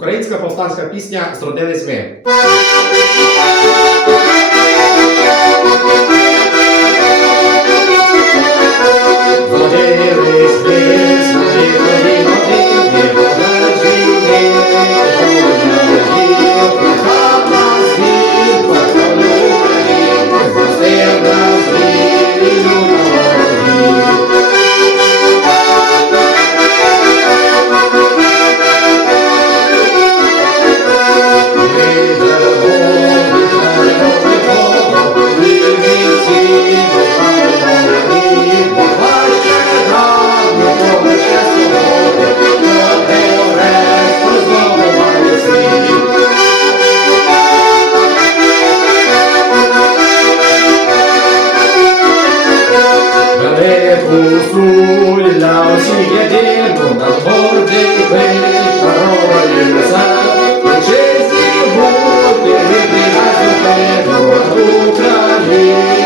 Українська повстанська пісня «Зродились ми». Зродились ми, свої родини, побережені, поняли, прохав нас він, поколи України, зростив нас він, для усіх єдину, над гордий пиш, народи леса, вітчизні бути, вибігать у Україну.